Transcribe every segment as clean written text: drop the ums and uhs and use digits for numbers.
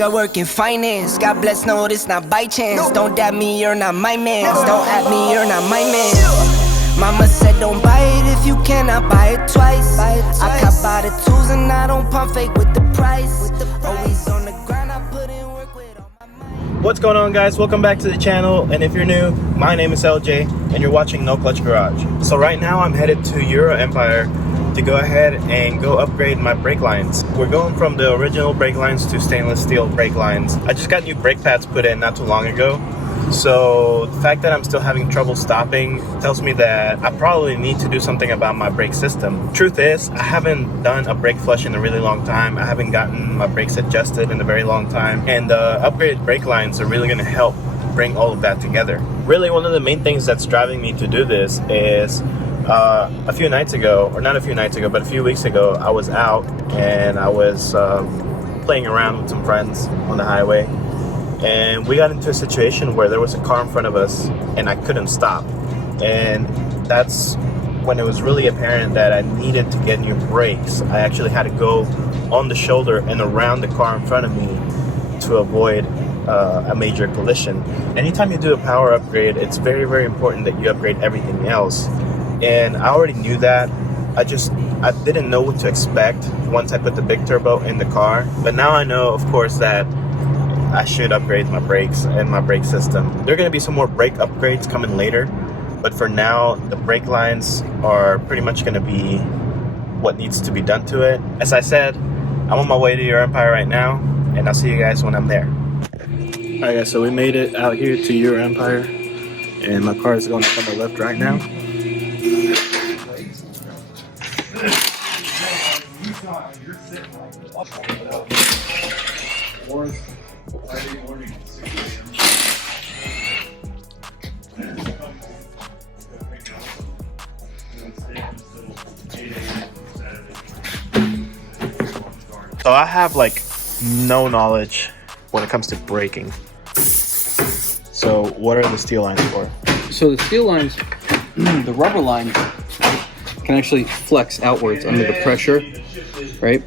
like I work in finance. God bless, no, this not by chance. Don't dab me, you're not my man. Don't at me, you're not my man. Mama said don't buy it if you cannot buy it twice. I cop by the tools and I don't pump fake with the price. Always on the grind, I put in work with all my mind. What's going on, guys? Welcome back to the channel, and if you're new, my name is LJ and you're watching NoClutch Garage. So right now I'm headed to EuroMpire to go ahead and go upgrade my brake lines. We're going from the original brake lines to stainless steel brake lines. I just got new brake pads put in not too long ago, so the fact that I'm still having trouble stopping tells me that I probably need to do something about my brake system. Truth is, I haven't done a brake flush in a really long time. I haven't gotten my brakes adjusted in a very long time, and the upgraded brake lines are really going to help bring all of that together. Really, one of the main things that's driving me to do this is a few nights ago, or not a few nights ago, but a few weeks ago, I was out and I was playing around with some friends on the highway, and we got into a situation where there was a car in front of us and I couldn't stop, and that's when it was really apparent that I needed to get new brakes. I actually had to go on the shoulder and around the car in front of me to avoid a major collision. Anytime you do a power upgrade, it's very, very important that you upgrade everything else. And I already knew that. I didn't know what to expect once I put the big turbo in the car. But now I know, of course, that I should upgrade my brakes and my brake system. There are going to be some more brake upgrades coming later. But for now, the brake lines are pretty much going to be what needs to be done to it. As I said, I'm on my way to EuroMpire right now, and I'll see you guys when I'm there. Alright guys, so we made it out here to EuroMpire, and my car is going up on the left right now. So I have like no knowledge when it comes to braking. So what are the steel lines for? So the steel lines, the rubber lines can actually flex outwards under the pressure, right?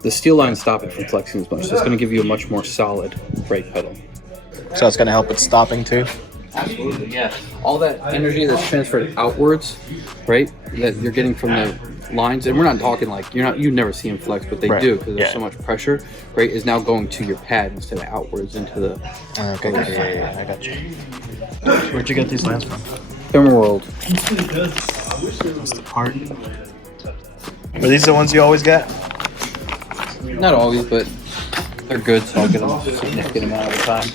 The steel lines stop it from flexing as much, so it's going to give you a much more solid brake pedal. So it's going to help with stopping too? Absolutely, yeah. All that energy that's transferred outwards, right, that you're getting from the lines, and we're not talking like you never see them flex, but they do because there's so much pressure, right, is now going to your pad instead of outwards into the... Okay, yeah, I got you. Where'd you get these lines from? BIMMERWORLD. What's the part? Are these the ones you always get? Not always, but they're good, so I'll get them a significant amount of the time.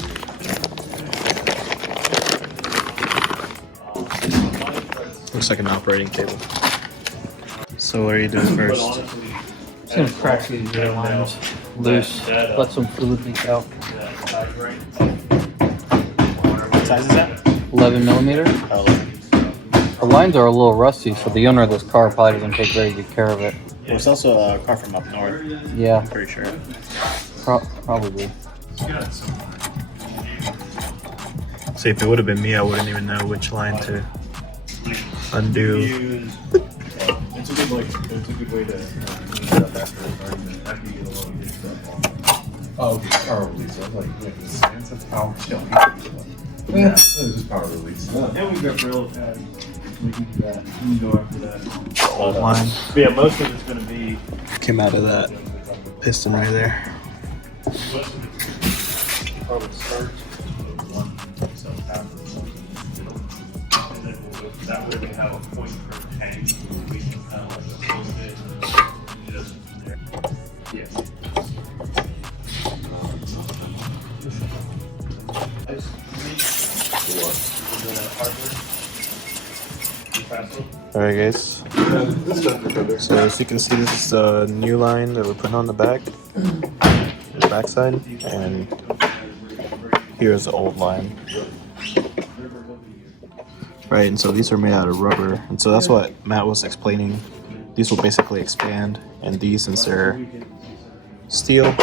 Looks like an operating table. So what are you doing first? Just gonna crack these rear lines loose, let some fluid leak out. What size is that? 11 millimeter. Oh, The lines are a little rusty, so the owner of this car probably doesn't take very good care of it. there's also a car from up north. Yeah, I'm pretty sure. probably. See, if it would have been me, I wouldn't even know which line to undo. It's a good way to clean it up after you get a little good stuff. Oh, power release. I was like, wait, the sense of power still. Yeah, this is power release. And we've got Brillo pad. We can do that. We can go after that. Old line. But yeah, most of it's going to be. Came out of that piston right there. Probably start one half or something. And then we'll go, that way we have a point per tank. We can kind of like close it and just from there. Yes. Alright guys, so as you can see, this is the new line that we're putting on the back side, and here's the old line. Right, and so these are made out of rubber, and so that's what Matt was explaining. These will basically expand, and these, since they're steel,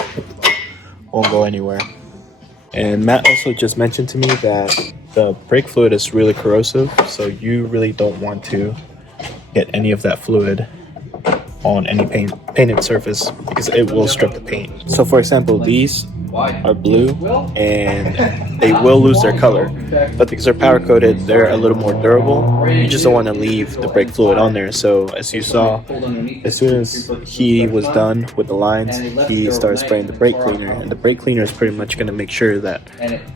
won't go anywhere. And Matt also just mentioned to me that the brake fluid is really corrosive, so you really don't want to get any of that fluid on any painted surface because it will strip the paint. So for example, these are blue, and they will lose their color. But because they're power coated, they're a little more durable. You just don't want to leave the brake fluid on there. So as you saw, as soon as he was done with the lines, he started spraying the brake cleaner, and the brake cleaner is pretty much going to make sure that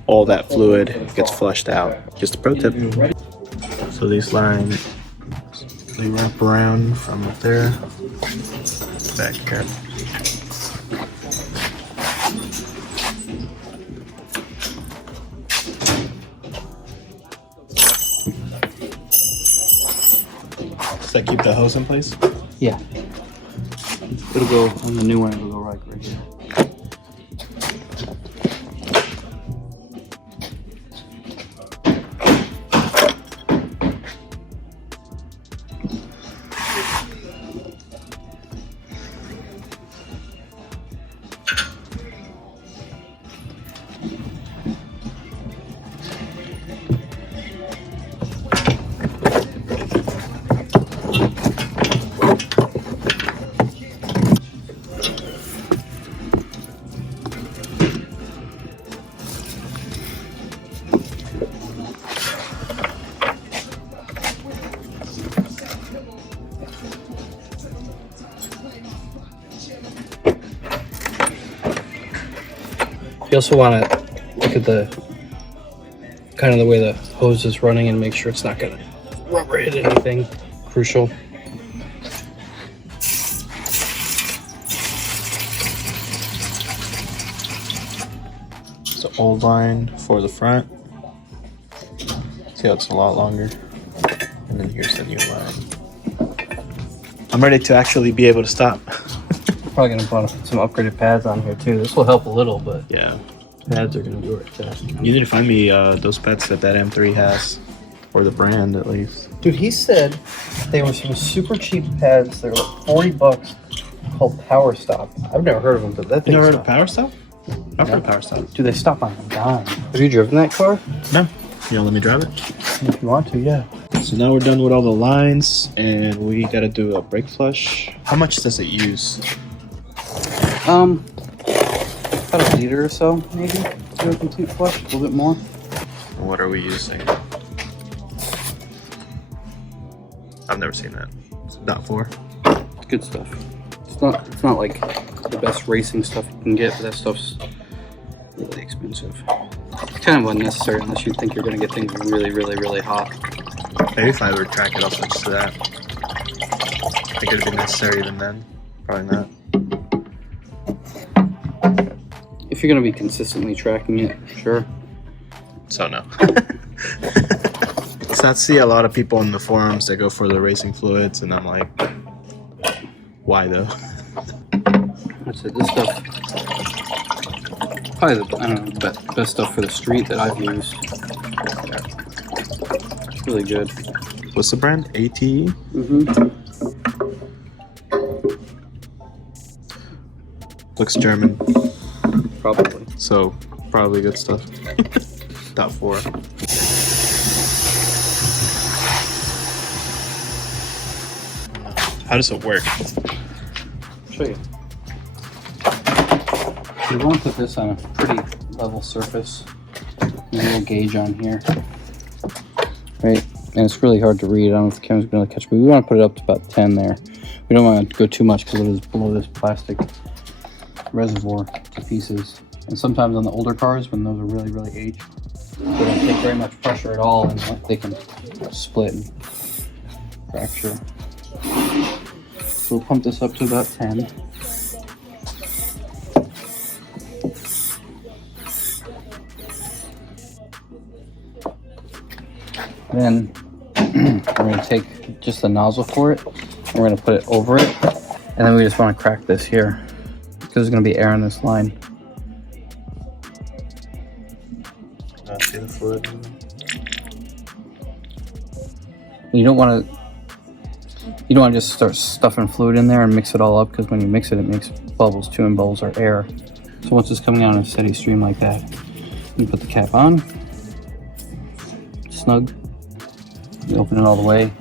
all that fluid gets flushed out. Just a pro tip. So these lines, they wrap around from up there back here. Does that keep the hose in place? Yeah. It'll go on the new one. It'll go right here. You also want to look at the kind of the way the hose is running and make sure it's not going to rubber hit anything crucial. It's the old line for the front. See how it's a lot longer. And then here's the new line. I'm ready to actually be able to stop. Probably going to put some upgraded pads on here too. This will help a little, but Yeah. pads are going to be right there. You need to find me those pads that M3 has. Or the brand, at least. Dude, he said they were some super cheap pads. They were like $40 called Power Stop. I've never heard of them, but that thing. You never heard of Power Stop? I've heard of Power Stop. Dude, they stop on a dime. Have you driven that car? No. You know, let me drive it. If you want to, yeah. So now we're done with all the lines, and we gotta do a brake flush. How much does it use? About a liter or so, maybe. Do a complete flush, a little bit more. What are we using? I've never seen that. .4. It's good stuff. It's not like the best racing stuff you can get, but that stuff's really expensive. It's kind of unnecessary unless you think you're gonna get things really, really, really hot. Maybe if I were to track it, I'll switch to that. I think it'd be necessary even then. Probably not. If you're gonna be consistently tracking it, sure. So no. So I see a lot of people in the forums that go for the racing fluids, and I'm like, why though? That's it. This stuff, probably the best stuff for the street that I've used. It's really good. What's the brand? ATE? Mm-hmm. Looks German. Probably. So probably good stuff. .4. How does it work? I'll show you. We want to put this on a pretty level surface. There's a little gauge on here. Right? And it's really hard to read. I don't know if the camera's going to catch me. We want to put it up to about 10 there. We don't want to go too much because it'll just blow this plastic reservoir to pieces. And sometimes on the older cars, when those are really, really aged, they don't take very much pressure at all, and they can split and fracture. So we'll pump this up to about 10. Then we're going to take just the nozzle for it, and we're going to put it over it, and then we just want to crack this here because there's going to be air on this line. See the fluid. You don't want to just start stuffing fluid in there and mix it all up, because when you mix it, it makes bubbles too, and bubbles are air. So once it's coming out in a steady stream like that, you put the cap on, snug, you open it all the way,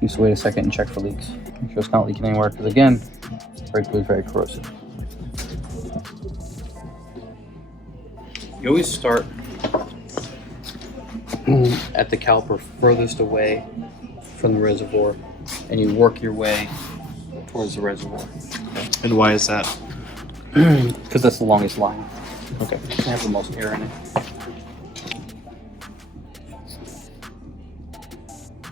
you just wait a second and check for leaks. Make sure it's not leaking anywhere, because again, brake fluid is very corrosive. You always start at the caliper furthest away from the reservoir, and you work your way towards the reservoir. And why is that? Because that's the longest line. Okay. It has the most air in it.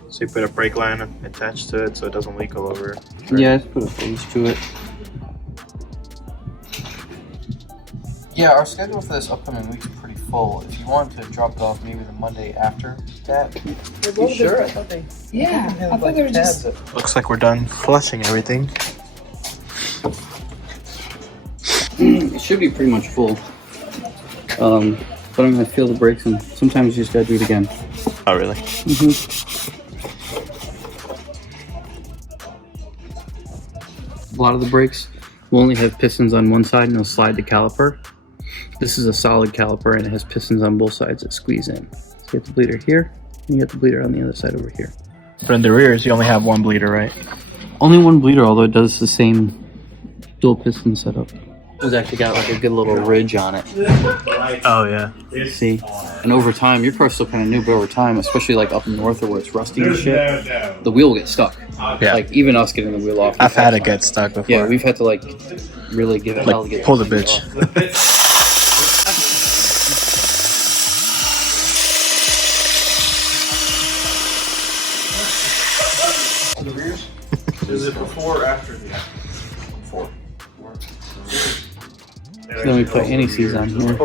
So you put a brake line attached to it so it doesn't leak all over. Yeah, just put a hose to it. Yeah, our schedule for this upcoming week is pretty full. If you want to drop it off maybe the Monday after that. You sure? I thought they I thought they were just. Looks like we're done flushing everything. It should be pretty much full. But I'm gonna feel the brakes, and sometimes you just gotta do it again. Oh, really? A lot of the brakes will only have pistons on one side and they'll slide the caliper. This is a solid caliper and it has pistons on both sides that squeeze in. So you get the bleeder here, and you get the bleeder on the other side over here. But in the rears, you only have one bleeder, right? Only one bleeder, although it does the same dual piston setup. It's actually got like a good little ridge on it. Oh, yeah. See? And over time, your car's still kind of new, but over time, especially like up north or where it's rusty and shit, the wheel will get stuck. Yeah. Like even us getting the wheel off. I've had it get stuck before. Yeah, we've had to like really give it hell to get Pull the thing bitch. off. The rears? Is it before or after the action? Before. Then we put anti-seize on here.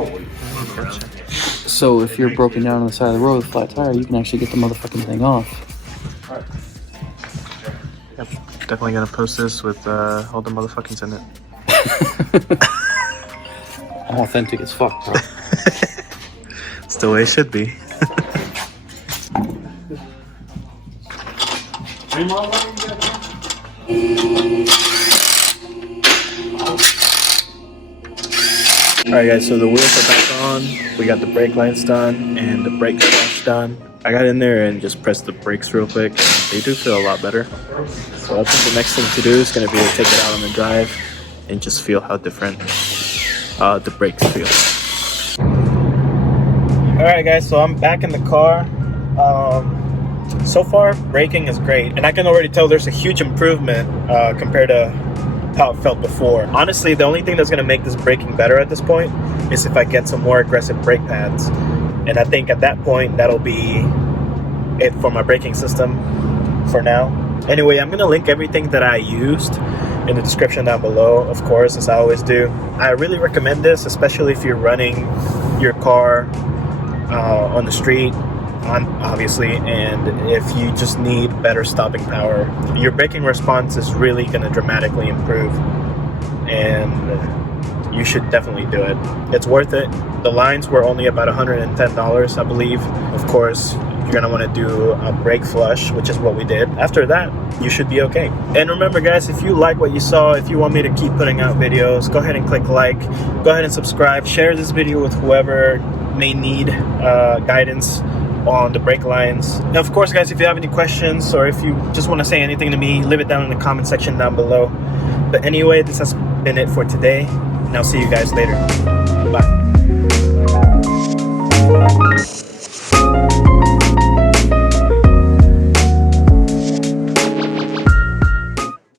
So if you're broken down on the side of the road with a flat tire, you can actually get the motherfucking thing off. Yep. Definitely gonna post this with all the motherfuckings in it. Authentic as fuck, bro. It's the way it should be. Alright guys, so the wheels are back on, we got the brake lines done, and the brake flush done. I got in there and just pressed the brakes real quick, and they do feel a lot better. So I think the next thing to do is going to be to take it out on the drive and just feel how different the brakes feel. Alright guys, so I'm back in the car. So far, braking is great, and I can already tell there's a huge improvement compared to how it felt before. Honestly, the only thing that's going to make this braking better at this point is if I get some more aggressive brake pads. And I think at that point, that'll be it for my braking system for now. Anyway, I'm going to link everything that I used in the description down below, of course, as I always do. I really recommend this, especially if you're running your car on the street, obviously, and if you just need better stopping power. Your braking response is really going to dramatically improve, and you should definitely do it. It's worth it. The lines were only about $110, I believe. Of course, you're going to want to do a brake flush, which is what we did. After that, you should be okay. And remember guys, if you like what you saw, if you want me to keep putting out videos, go ahead and click like, go ahead and subscribe, share this video with whoever may need guidance on the brake lines. And of course guys, if you have any questions or if you just want to say anything to me, leave it down in the comment section down below. But anyway, this has been it for today, and I'll see you guys later.